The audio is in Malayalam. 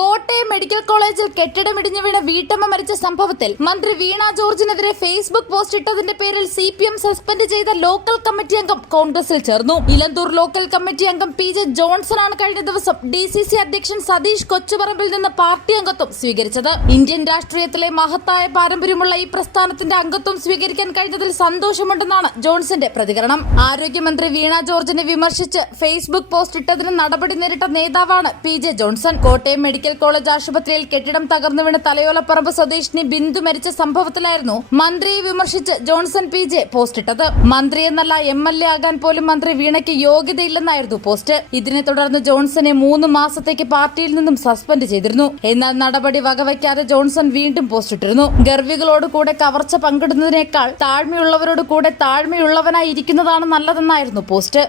കോട്ടയം മെഡിക്കൽ കോളേജിൽ കെട്ടിടമിടിഞ്ഞു വീണ വീട്ടമ്മ മരിച്ച സംഭവത്തിൽ മന്ത്രി വീണ ജോർജിനെതിരെ ഫേസ്ബുക്ക് പോസ്റ്റ് ഇട്ടതിന്റെ പേരിൽ CPM സസ്പെൻഡ് ചെയ്ത ലോക്കൽ കമ്മിറ്റി അംഗം കോൺഗ്രസിൽ ചേർന്നു. ഇലന്തൂർ ലോക്കൽ കമ്മിറ്റി അംഗം PJ ജോൺസണാണ് കഴിഞ്ഞ ദിവസം DCC അധ്യക്ഷൻ സതീഷ് കൊച്ചുപറമ്പിൽ നിന്ന് പാർട്ടി അംഗത്വം സ്വീകരിച്ചത്. ഇന്ത്യൻ രാഷ്ട്രീയത്തിലെ മഹത്തായ പാരമ്പര്യമുള്ള ഈ പ്രസ്ഥാനത്തിന്റെ അംഗത്വം സ്വീകരിക്കാൻ കഴിഞ്ഞതിൽ സന്തോഷമുണ്ടെന്നാണ് ജോൺസന്റെ പ്രതികരണം. ആരോഗ്യമന്ത്രി വീണ ജോർജിനെ വിമർശിച്ച് ഫേസ്ബുക്ക് പോസ്റ്റ് ഇട്ടതിന് നടപടി നേരിട്ട നേതാവാണ് PJ Johnson. Kottayam medical college ആശുപത്രിയിൽ കെട്ടിടം തകർന്നു വീണ് തലയോലപ്പറമ്പ് സ്വദേശിനി ബിന്ദു മരിച്ച സംഭവത്തിലായിരുന്നു മന്ത്രിയെ വിമർശിച്ച് ജോൺസൺ PJ പോസ്റ്റ് ഇട്ടത്. മന്ത്രി എന്നല്ല MLA ആകാൻ പോലും മന്ത്രി വീണയ്ക്ക് യോഗ്യതയില്ലെന്നായിരുന്നു പോസ്റ്റ്. ഇതിനെ തുടർന്ന് ജോൺസനെ 3 മാസത്തേക്ക് പാർട്ടിയിൽ നിന്നും സസ്പെൻഡ് ചെയ്തിരുന്നു. എന്നാൽ നടപടി വകവയ്ക്കാതെ ജോൺസൺ വീണ്ടും പോസ്റ്റ് ഇട്ടിരുന്നു. ഗർവികളോട് കൂടെ കവർച്ച പങ്കിടുന്നതിനേക്കാൾ താഴ്മയുള്ളവരോട് കൂടെ താഴ്മയുള്ളവനായി ഇരിക്കുന്നതാണ് നല്ലതെന്നായിരുന്നു പോസ്റ്റ്.